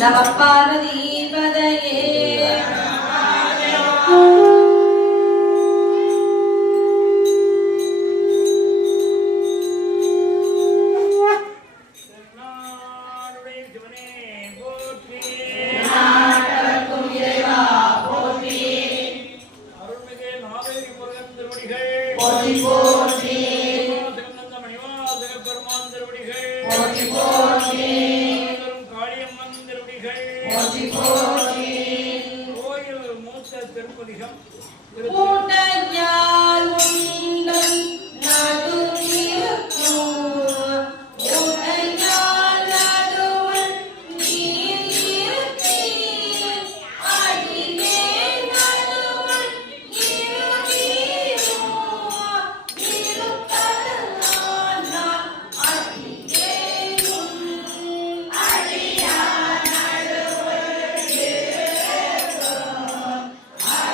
நம பார்வதீபதையே நாடுடைய சிவனே கோயில் மூத்த திருப்பதிகம்